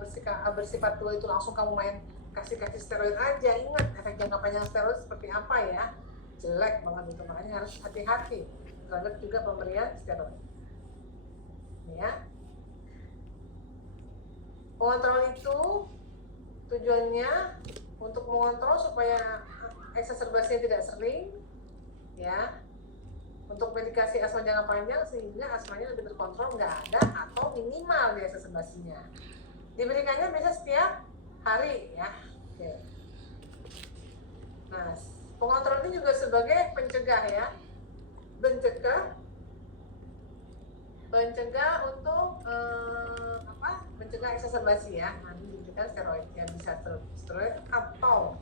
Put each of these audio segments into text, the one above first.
bersifat flu itu langsung kamu main kasih steroid aja. Ingat efek jangka panjang steroid seperti apa ya, jelek banget itu, makanya harus hati-hati terhadap juga pemberian steroid ya. Pengontrol itu tujuannya untuk mengontrol supaya eksaserbasinya tidak sering ya, untuk medikasi asma jangka panjang sehingga asmanya lebih terkontrol, nggak ada atau minimal di eksaserbasinya. Diberikannya biasa setiap hari ya. Oke. Nah, pengontrol ini juga sebagai pencegah ya, mencegah untuk mencegah eksaserbasi ya. Nanti diberikan steroid yang bisa steroid atau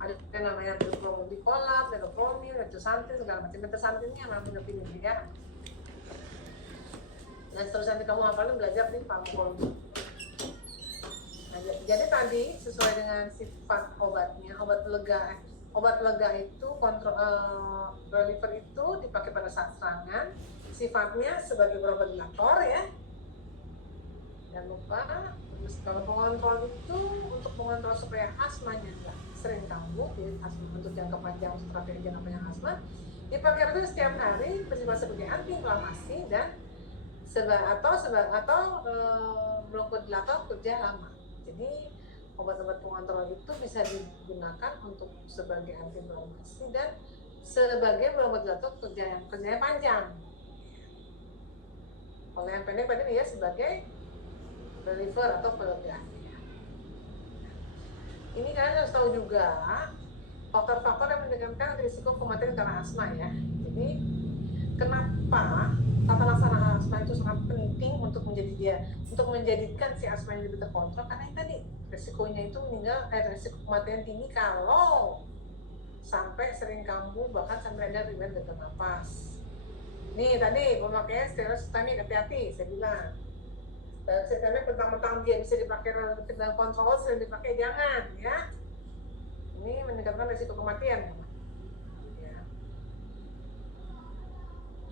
ada yang namanya metoprolol, metoprolol, metosantin, segala macam. Metosantinnya namanya ya. Dan seterusnya nanti kamu hafalin belajar di farmakologi. Nah, jadi tadi sesuai dengan sifat obatnya, obat lega itu reliever itu dipakai pada saat serangan, sifatnya sebagai bronchodilator ya. Jangan lupa, kalau pengontrol itu untuk mengontrol supaya asmanya enggak sering kambuh, jadi asma untuk jangka panjang, terapi jangka panjang asma dipakai itu setiap hari, bersifat sebagai antiinflamasi dan bronchodilator kerja lama. Jadi obat-obat pengontrol itu bisa digunakan untuk sebagai antiinflamasi dan sebagai bronchodilator kerjanya panjang. Kalau yang pendek tadi dia sebagai reliever atau pelega. Ini kalian harus tahu juga faktor-faktor yang meningkatkan risiko kematian karena asma ya. Jadi kenapa tata laksana asma itu sangat penting untuk menjadikan si asma yang lebih terkontrol, karena yang tadi risikonya itu risiko kematian tinggi kalau sampai sering kambuh, bahkan sampai ada riwayat gagal nafas. Nih tadi pemakaian steroid sistemik, hati-hati saya bilang. Sistemik mentang-mentang dia bisa dipakai relatif dan kontrol, sering dipakai jangan ya. Ini meningkatkan risiko kematian ya.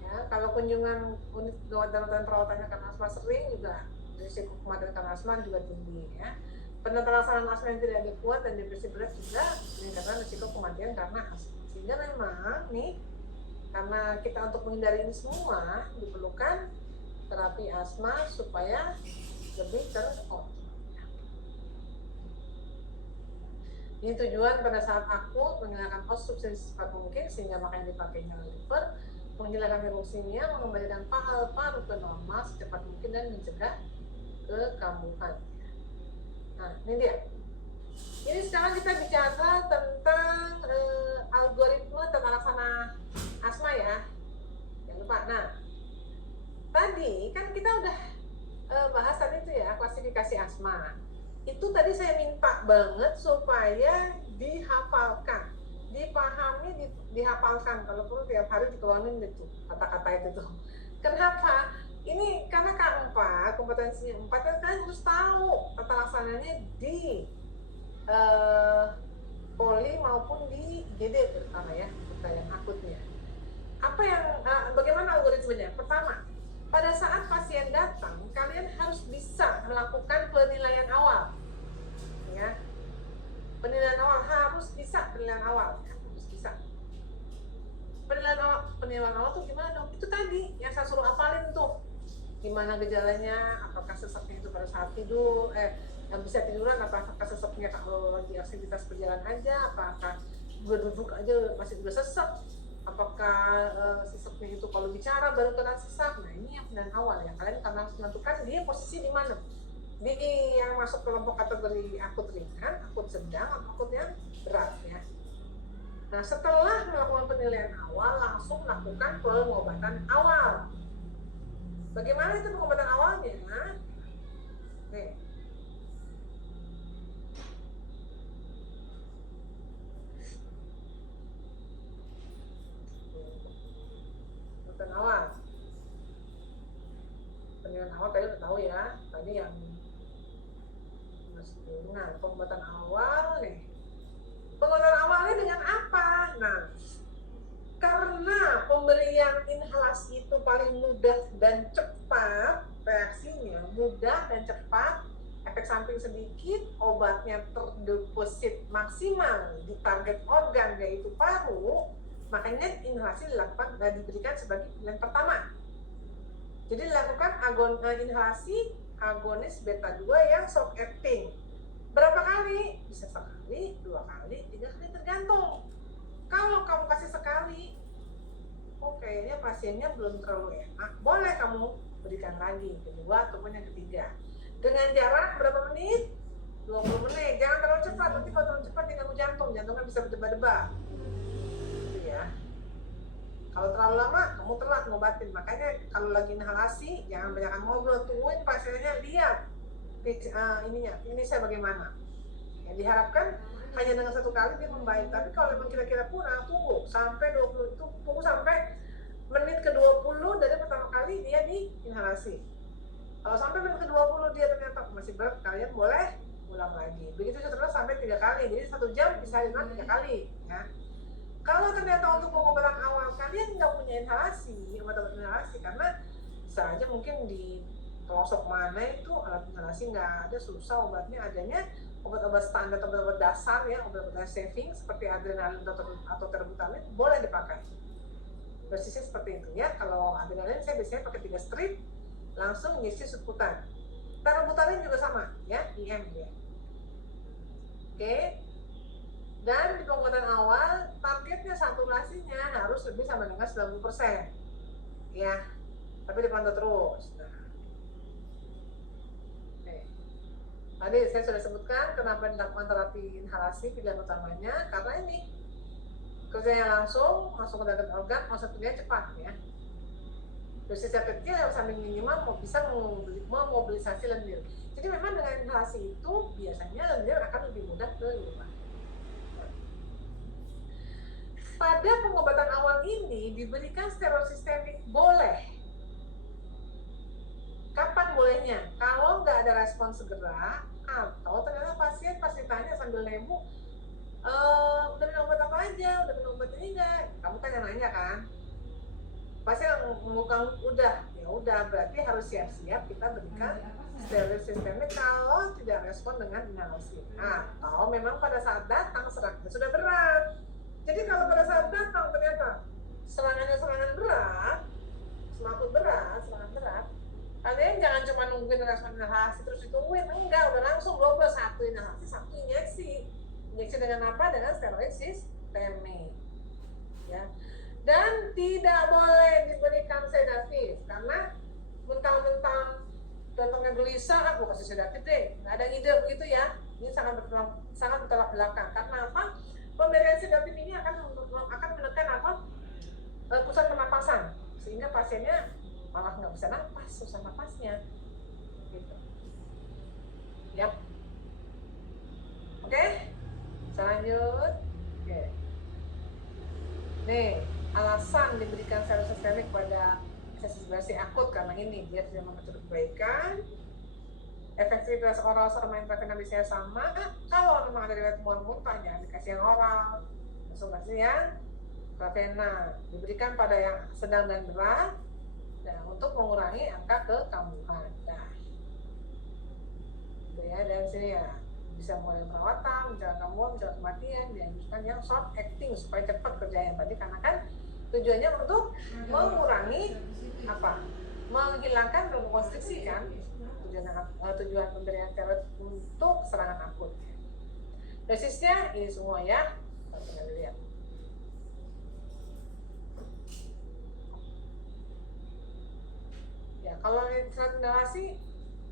Ya, kalau kunjungan unit gawat darurat dan perawatannya karena asma sering, juga risiko kematian karena asma juga tinggi ya. Penata laksanaan asma yang tidak kuat dan depresi berat juga meningkatkan risiko kematian karena asma. Sehingga memang nih, karena kita untuk menghindari ini semua diperlukan terapi asma supaya lebih terkontrol. Ini tujuan pada saat akut menghilangkan obstruksi secepat mungkin, sehingga makanya dipakainya reliever, menghilangkan eruksinya, mengembalikan paru ke normal secepat mungkin dan mencegah kekambuhan. Nah, ini dia. Ini sekarang kita bicara tentang algoritma tata laksana asma ya. Jangan lupa. Nah, tadi kan kita udah bahas tadi itu ya, klasifikasi asma. Itu tadi saya minta banget supaya dihafalkan, dipahami, dihafalkan. Kalau perlu tiap hari dikeluarin itu kata-kata itu tuh. Kenapa? Ini karena K4, kompetensinya 4, kan kalian harus tahu tata laksananya di poli maupun di IGD terutama ya, kita yang akutnya. Apa yang bagaimana algoritmenya? Pertama, pada saat pasien datang, kalian harus bisa melakukan penilaian awal. Ya. Penilaian awal harus bisa, harus bisa. Penilaian awal tuh gimana dong? Itu tadi yang saya suruh apalin tuh. Gimana gejalanya, apakah sesaknya itu pada saat tidur, yang bisa tiduran, apakah sesaknya kalau lagi aktivitas berjalan aja, apakah duduk aja masih juga sesak, apakah sesaknya itu kalau bicara baru kena sesak. Nah, ini yang penilaian awal ya. Kalian harus menentukan dia posisi di mana, di yang masuk kelompok kategori akut ringan, akut sedang, atau akut yang berat ya. Nah, setelah melakukan penilaian awal, langsung melakukan pengobatan awal. Bagaimana itu pengobatan awalnya? Nih. Pengobatan awal. Penilaian awal kalian udah tahu ya. Tadi yang nah, pengobatan awal nih. Pengobatan awalnya dengan apa? Nah, karena pemberian inhalasi itu paling mudah dan cepat reaksinya, mudah dan cepat samping sedikit, obatnya terdeposit maksimal di target organ yaitu paru, makanya inhalasi dilakukan dan diberikan sebagai pilihan pertama. Jadi dilakukan inhalasi agonis beta 2 yang short acting. Berapa kali? Bisa sekali, 2 kali, 3 kali, tergantung. Kalau kamu kasih sekali, kayaknya pasiennya belum terlalu enak, boleh kamu berikan lagi kedua ataupun yang ketiga. Dengan jarak berapa menit? 20 menit. Jangan terlalu cepat, nanti kalau terlalu cepat diganggu jantung, jantungnya bisa berdebar-debar. Gitu ya. Kalau terlalu lama, kamu telat ngobatin. Makanya kalau lagi inhalasi, jangan banyak ngobrol, tungguin pasiennya, lihat saya bagaimana. Yang diharapkan hanya dengan 1 kali dia membaik. Tapi kalau memang kira-kira kurang, tunggu sampai 20 itu, tunggu sampai menit ke-20 dari pertama kali dia diinhalasi. Kalau sampai menit ke-20 dia ternyata masih berat, kalian boleh ulang lagi. Begitu seterusnya sampai 3 kali. Jadi 1 jam bisa diulang 3 kali. Ya. Kalau ternyata untuk pengobatan awal kalian nggak punya obat-obat inhalasi, karena saja mungkin di pelosok mana itu alat inhalasi nggak ada, susah obatnya, adanya obat-obat standar, obat-obat dasar ya, obat-obat saving seperti adrenalin atau terbutamin boleh dipakai. Dosisnya seperti itu ya. Kalau adrenalin saya biasanya pakai 3 strip, langsung ngisi subkutan. Terbutamin juga sama ya, IM ya. Oke. Dan di pengobatan awal, targetnya saturasinya harus lebih sama dengan 90%. Ya, tapi dipantau terus. Nah. Tadi saya sudah sebutkan kenapa dilakukan terapi inhalasi pilihan utamanya, karena ini kerjanya langsung, masuk ke dalam organ, masuknya cepat ya. Dosis yang kecil yang samping minimal bisa memobilisasi lendir. Jadi memang dengan inhalasi itu biasanya lendir akan lebih mudah keluar. Pada pengobatan awal ini diberikan steroid sistemik boleh. Kapan bolehnya? Kalau nggak ada respon segera, atau ternyata pasien pas ditanya sambil nemu, udah minum obat apa aja, udah minum obat ini nggak? Kamu tanya-nanya kan? Pasien mengugang udah, ya udah, berarti harus siap-siap kita berikan steroid sistemik kalau tidak respon dengan inhalasi. Atau memang pada saat datang serangannya sudah berat. Jadi kalau pada saat datang ternyata serangan berat, serangan berat, kalian jangan cuma nungguin respon inhalasi terus ditungguin, enggak, udah langsung global, 1 inhalasi, 1 injeksi. Injeksi dengan apa? Dengan steroid sistemik. Ya. Dan tidak boleh diberikan sedatif, karena mentang-mentang datangnya gelisah, aku kasih sedatif deh, nggak ada ide begitu ya. Ini sangat bertolak belakang. Karena apa? Pemberian sedatif ini akan menekan pusat pernapasan, sehingga pasiennya malah nggak bisa napas, susah napasnya gitu ya. Oke, lanjut. Oke. Nih, alasan diberikan steroid sistemik pada eksasibrasi akut karena ini dia tidak membentuk kebaikan. Efektivitas oral sama intravenous biasanya sama. Kalau memang ada riwayat mual muntah, jangan dikasih yang oral, langsung kasih yang intravena. Diberikan pada yang sedang dan berat, nah, untuk mengurangi angka kekambuhan. Nah, gitu ya, dari sini ya bisa mulai perawatan, mencegah kambuhan, mencegah kematian, dianjurkan yang short acting supaya cepat kerjanya tadi, karena kan tujuannya untuk mengurangi menghilangkan rekonstruksi kan. Tujuan pemberian steroid untuk serangan akut. Dosisnya ini semua ya, kita lihat. Ya, kalau steroid inhalasi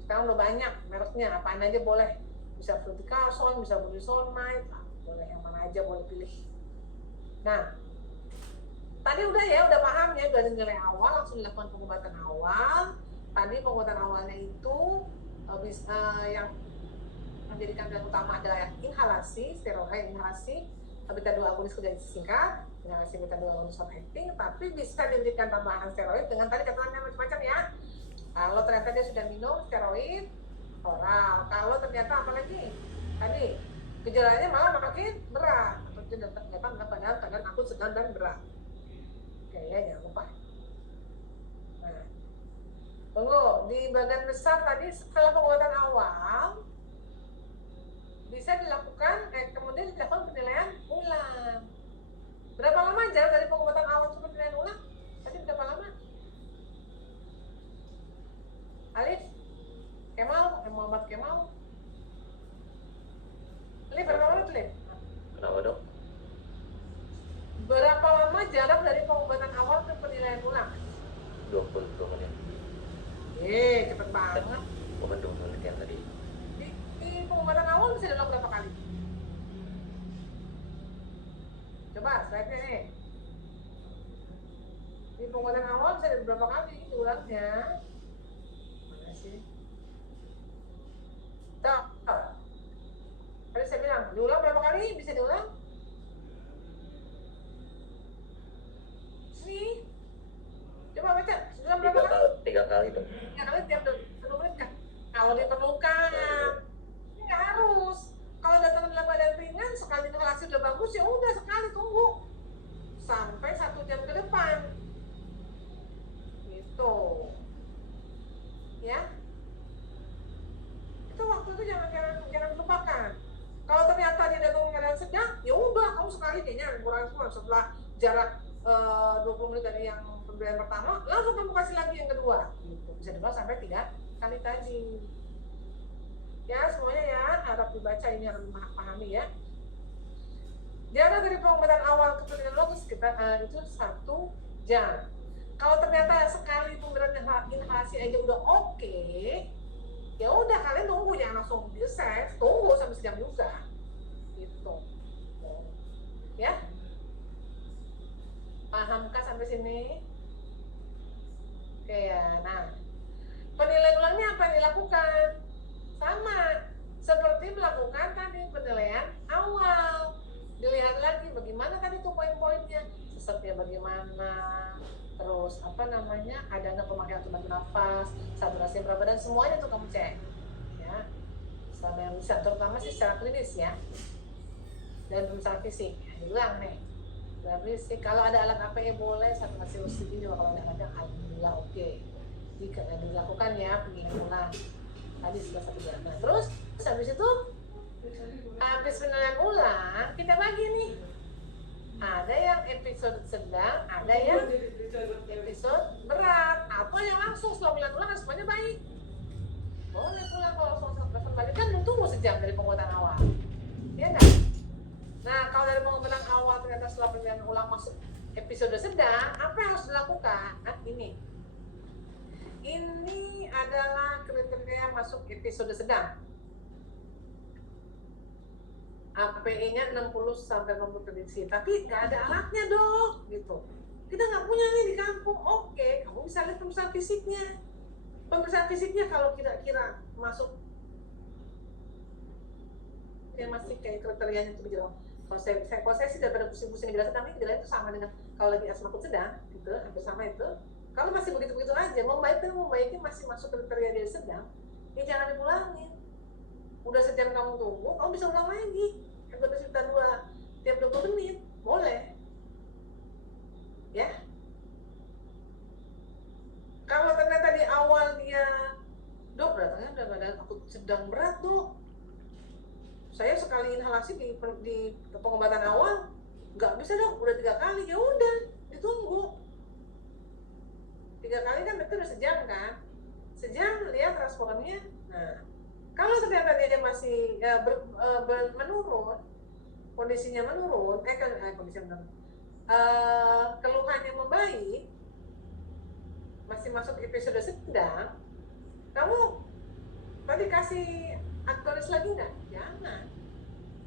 sekarang udah banyak mereknya, apaan aja boleh. Bisa fluticasone, bisa budesonide, boleh yang mana aja boleh pilih. Nah, tadi udah paham ya, dari nilai awal langsung dilakukan pengobatan awal. Tadi pengobatan awalnya itu yang menjadikan pilihan utama adalah inhalasi, steroid inhalasi, beta 2 agonis kerja singkat, inhalasi beta 2 agonis short acting, tapi bisa diberikan tambahan steroid dengan tadi katakannya macam-macam ya. Kalau ternyata dia sudah minum steroid oral, kalau ternyata apalagi tadi gejalanya malah makin berat, atau dia datang dengan keadaan akut sedang dan berat. Oke ya, jangan lupa. Nah, tunggu, di bagian besar tadi setelah pengobatan awal obat kemau. Li berapa menit, Li? Kenapa dok? Berapa lama jarak dari pengobatan awal ke penilaian ulang? 20 menit. Cepet banget. Bukan 20 menit yang tadi. Di pengobatan awal bisa diulang berapa kali? Coba slide-nya nih. Di pengobatan awal bisa berapa kali diulangnya? Mana sih? Tuh. Tadi saya bilang, diulang berapa kali? Bisa diulang? Nih. Coba baca, diulang berapa kali? 3 kali dok. 3 kali tiap 20 menit kan? Kalau diperlukan. Ini nggak harus. Kalau datang dalam badan ringan, sekali inhalasi udah bagus, ya udah sekali tunggu. Sampai 1 jam ke depan. Gitu. Ya. Itu waktu itu jangan lupakan. Kalau ternyata dia datang keadaan sedang, ya udah kamu sekali kayaknya kurang semua setelah jarak 20 menit dari yang pemberian pertama, langsung kamu kasih lagi yang kedua. Gitu. Bisa dibawa sampai 3 kali tadi. Ya semuanya ya, harap dibaca ini, harus dipahami ya. Jarak dari pengobatan awal ke penelitian logis kita itu 1 jam. Kalau ternyata sekali pemberian inhalasi aja udah oke, ya udah kalian tunggu, jangan langsung di-save, tunggu sampai sejam juga. Gitu. Ya. Pahamkah sampai sini? Oke ya. Nah, penilaian ulangnya apa yang dilakukan? Sama seperti melakukan tadi penilaian awal. Dilihat lagi bagaimana tadi tuh poin-poinnya, sesetnya bagaimana, terus apa namanya, ada nggak pemakaian obat nafas, saturasi berapa, dan semuanya tuh kamu cek ya, sama yang bisa, terutama sih secara klinis ya, dan pemeriksaan fisik ya, diulang nih. Fisik, kalau ada alat APE boleh, saturasi oksigen juga kalau ada alhamdulillah oke. Jika dilakukan ya penilaian ulang tadi sudah 1 jam. Nah, terus habis itu habis penilaian ulang kita bagi nih, ada yang episode sedang, ada yang episode berat, atau yang langsung setelah penilaian ulang semuanya baik, boleh pulang. Kalau langsung balik kan tunggu sejam dari pengobatan awal, ya enggak? Nah, kalau dari pengobatan awal ternyata setelah penilaian ulang masuk episode sedang, apa yang harus dilakukan? Nah, ini adalah kriteria masuk episode sedang. APE-nya 60 sampai 60 prediksi, tapi nggak ada alatnya dok, gitu. Kita nggak punya nih di kampung. Oke, kamu bisa lihat pemeriksaan fisiknya. Pemeriksaan fisiknya kalau kira-kira masuk, kayak masih kayak kriterianya itu bilang. Kalau saya sih daripada pusing-pusing jelasin, tapi tidak itu sama dengan kalau lagi asma akut sedang, gitu, hampir sama itu. Kalau masih begitu-begitu aja, membaiki masih masuk kriteria dia sedang, ya jangan dipulangin. Udah sejam kamu tunggu, kamu bisa ulang lagi. Yang cerita 2 tiap 20 menit, boleh. Ya. Kalau ternyata di awal dia, dok datangnya udah badan akut sedang berat dok. Saya sekali inhalasi di pengobatan awal, nggak bisa dok, udah 3 kali, ya udah ditunggu. 3 kali kan berarti udah sejam kan? Sejam lihat responnya. Nah, kalau ternyata dia masih menurun, kondisinya menurun, kondisinya menurun, keluhannya membaik, masih masuk episode sedang, kamu tadi kasih aktoris lagi nggak? Jangan.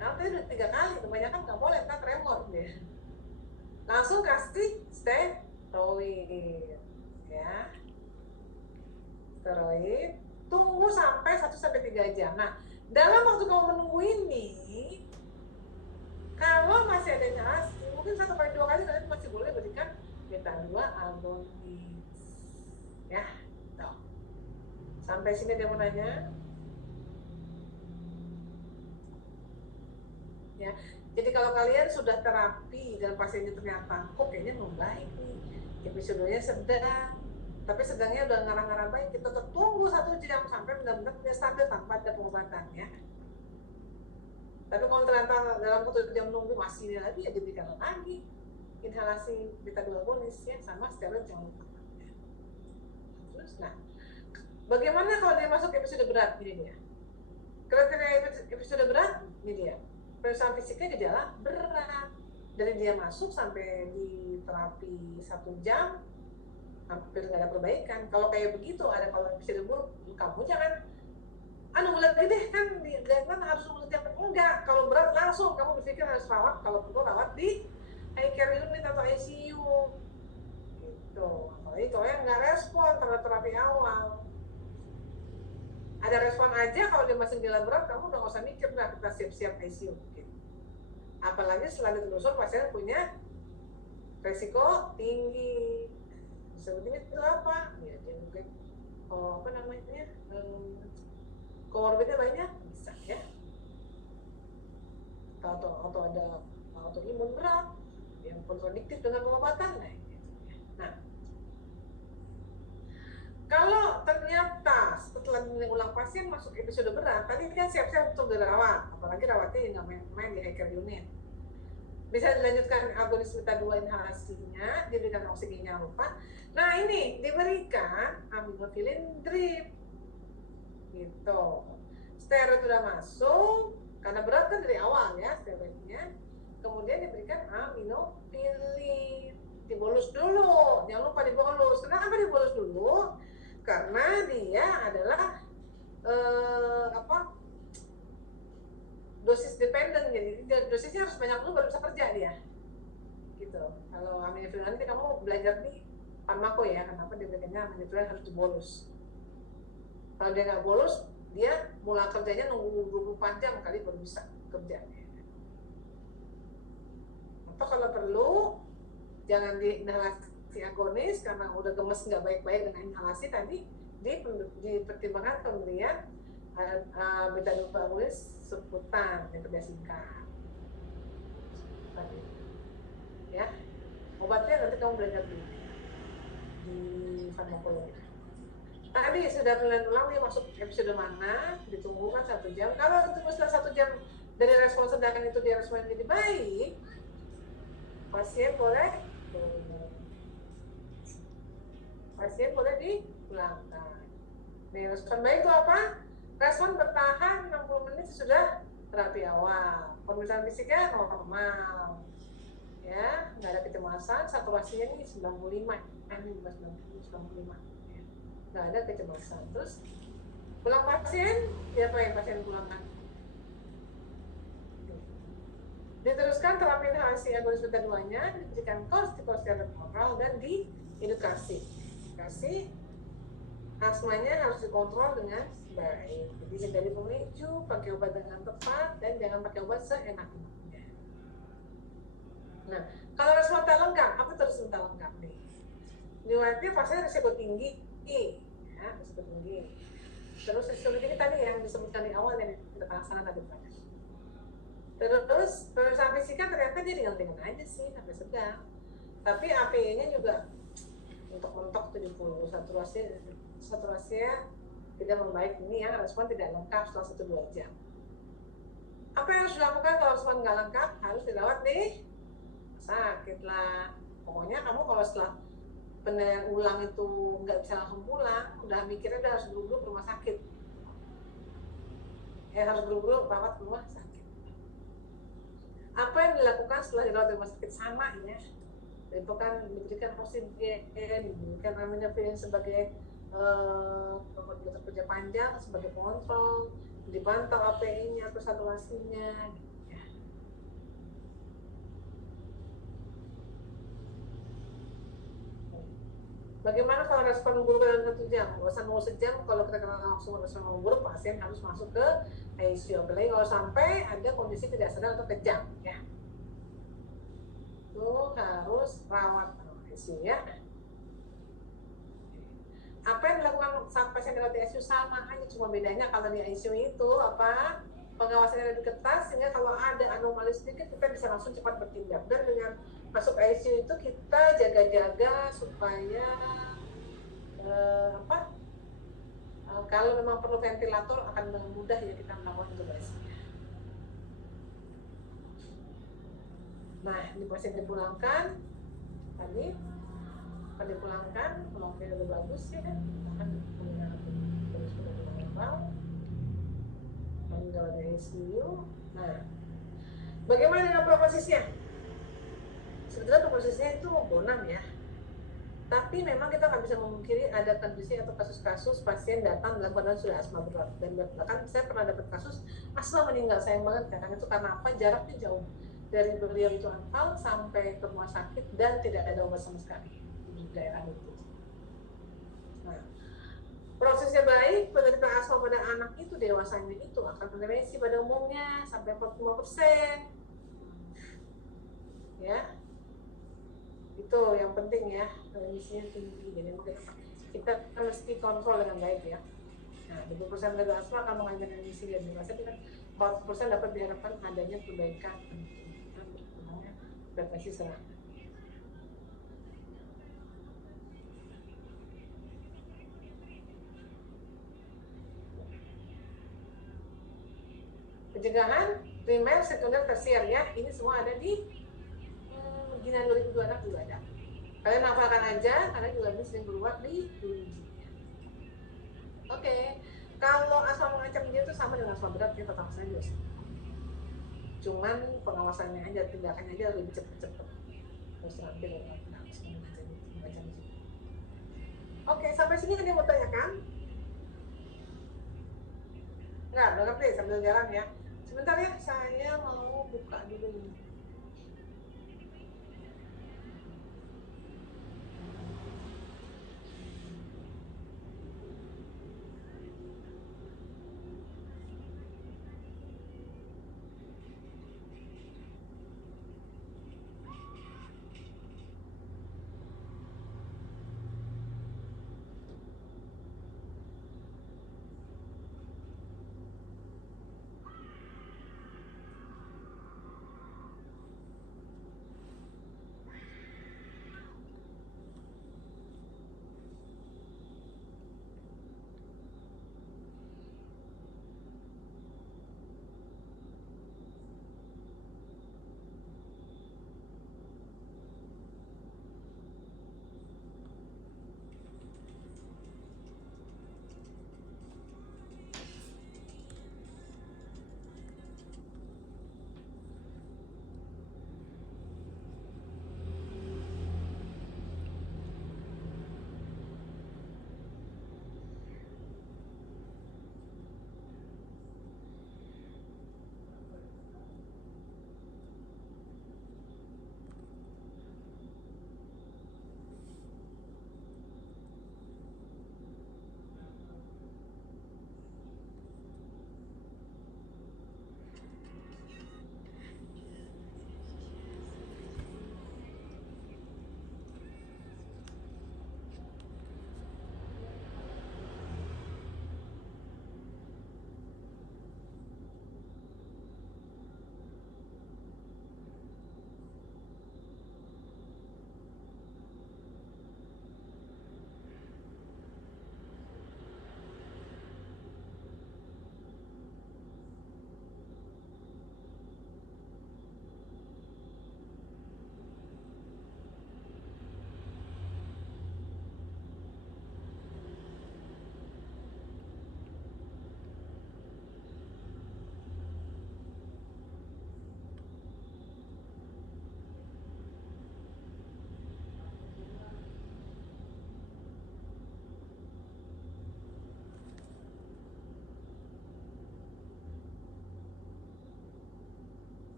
Kalau tadi udah 3 kali, kebanyakan nggak boleh, ntar tremor deh. Langsung kasih steroid, ya. Steroid. Tunggu sampai 1-3 jam. Nah, dalam waktu kamu menunggu ini, kalau masih ada inhalasi, mungkin 1-2 kali kalian masih boleh berikan beta-2 agonis. Ya, tuh. Sampai sini dia mau nanya. Ya, jadi kalau kalian sudah terapi dan pasiennya ternyata kok kayaknya membaik nih, episodenya sedang, tapi sedangnya udah ngarang-ngarang baik, kita tunggu 1 jam sampai benar-benar punya stabil tanpa ada pengobatan ya. Tapi kalau ternyata dalam 1 jam nunggu masih lagi, ya diberikan lagi inhalasi beta-2 agonis ya, sama steroid jangan lupa. Terus, nah, bagaimana kalau dia masuk episode berat ini dia? Kriteria episode berat ini dia. Pemeriksaan fisiknya gejala berat. Dari dia masuk sampai di terapi 1 jam hampir nggak ada perbaikan. Kalau kayak begitu ada kalau episode buruk, kamu jangan nunggu lagi deh, kan harus nunggu setiap enggak. Kalau berat langsung kamu berpikir harus rawat, kalau perlu rawat di high care unit atau ICU gitu. Apalagi kalau yang nggak respon terhadap terapi awal. Ada respon aja, kalau dia masih gejala berat, kamu udah nggak usah mikir, udah kita siap-siap ICU gitu. Apalagi setelah ditelusur pasien punya resiko tinggi. Sebetulnya itu apa? Ya dia mungkin apa namanya, komorbidnya banyak, bisa ya. Atau ada autoimun berat yang kontradiktif dengan pengobatan, nah kalau ternyata setelah ulang pasien masuk episode berat, tadi kan siap-siap untuk dirawat, apalagi rawatnya nggak main-main di high care unit. Bisa dilanjutkan agonis beta 2 inhalasinya, diberikan oksigennya lupa. Nah ini diberikan aminofilin drip, gitu. Steroid sudah masuk, karena berat kan dari awal ya steroidnya. Kemudian diberikan aminofilin, dibolus dulu, jangan lupa dibolus. Kenapa dibolus dulu? Karena dia adalah dosis dependent, jadi dosisnya harus banyak dulu baru bisa kerja dia gitu. Kalau aminofilin nanti kamu belajar di farmako ya, kenapa diberikannya aminofilin harus dibolus. Kalau dia nggak bolus, dia mulai kerjanya nunggu 24 jam kali baru bisa kerja. Atau kalau perlu jangan diinhalasi agonis karena udah gemes nggak baik-baik dengan inhalasi tadi, dipertimbangkan pemberian beta 2 agonis subkutan yang kerja singkat. Ya, obatnya nanti kamu belajar di farmakologi. Tadi sudah ulang dia masuk episode mana, ditunggu kan 1 jam. Kalau ditunggu setelah 1 jam dari respon sedangkan itu dia respon jadi baik, pasien boleh dipulangkan. Nih, respon baik itu apa? Respon bertahan 60 menit sudah terapi awal. Pemeriksaan fisiknya normal. Ya, nggak ada kecemasan, saturasinya ini 95. Ini 95. Nggak ada kecemasan. Terus pulang pasien, siapa yang pasien pulangkan? Diteruskan terapi inhalasi agonis beta 2-nya, diberikan kortikosteroid oral dan diedukasi. Asmanya harus dikontrol dengan baik. Jadi hindari pemicu, pakai obat dengan tepat, dan jangan pakai obat seenak-enaknya. Nah, kalau respon tak lengkap, apa itu respon tak lengkap nih? Niwatnya pasien risiko tinggi, ya, risiko tinggi. Terus risiko tinggi tadi yang disebutkan di awal yang kita laksanakan tadi Pak. Terus pemeriksaan fisika ternyata dia ringan-ringan aja sih, sampai sedang. Tapi API-nya juga mentok-mentok 70, saturasinya tidak membaik. Ini ya, respon tidak lengkap setelah 1-2 jam. Apa yang harus dilakukan kalau respon nggak lengkap? Harus dirawat nih, sakit lah. Pokoknya kamu kalau setelah penilaian ulang itu nggak bisa langsung pulang, udah mikirnya udah harus buru-buru ke rumah sakit. Harus buru-buru rawat ke rumah sakit. Apa yang dilakukan setelah dirawat di rumah sakit? Sama ya. Itu kan diberikan oksigen, diberikan aminofilin sebagai kerja panjang sebagai pengontrol, dipantau API-nya atau saturasinya gitu ya. Bagaimana kalau respon buruk dalam 1 jam? Nggak usah nunggu sejam, kalau kita kena langsung respon buruk, pasien harus masuk ke ICU. Apalagi kalau sampai ada kondisi tidak sadar atau kejang ya. Itu harus rawat ICU ya. Apa yang dilakukan saat pasien dirawat di ICU sama aja, cuma bedanya kalau di ICU itu apa, pengawasannya lebih ketat sehingga kalau ada anomali sedikit kita bisa langsung cepat bertindak. Dan dengan masuk ICU itu kita jaga-jaga supaya kalau memang perlu ventilator akan dengan mudah ya kita melakukan intubasinya. Nah, ini pasien dipulangkan tadi. Dipulangkan, pulangnya udah bagus ya kan, terus sudah normal, meninggal di ICU. Nah, bagaimana dengan prognosisnya? Sebetulnya prognosisnya itu bonang ya. Tapi memang kita nggak bisa memungkiri ada kondisi atau kasus-kasus pasien datang dalam keadaan sudah asma berat. Dan bahkan saya pernah dapat kasus asma meninggal, sayang banget karena itu karena apa? Jaraknya jauh dari beliau itu akal sampai ke rumah sakit dan tidak ada obat sama sekali di daerah itu. Nah, prosesnya baik, penderita asma pada anak itu dewasanya itu akan remisi pada umumnya sampai 45%. Ya, itu yang penting ya, remisinya tinggi. Jadi kita mesti kontrol dengan baik ya. Nah, 20% dari asma akan mengalami remisi dan dewasa, kita 40% dapat diharapkan adanya perbaikan berkembangnya frekuensi serangan. Pencegahan primer, sekunder, tersier ya, ini semua ada di Ginan 2026 juga ada. Kalian hafalkan aja karena juga ini sering keluar di uji. Oke, kalau asma mengancam dia itu sama dengan asma berat ya, pengawasannya juga sama. Cuman pengawasannya aja, tindakannya aja lebih cepet-cepet. Terus nanti kalau asma mengancam itu. Oke, sampai sini ada yang mau tanyakan? Enggak, udah ngerti sambil jalan ya. Sebentar ya, saya mau buka dulu ini.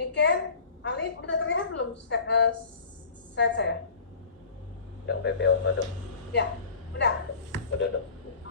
Niken, Alif, udah terlihat belum slide saya? Yang PPO dok. Ya, udah. Udah dok.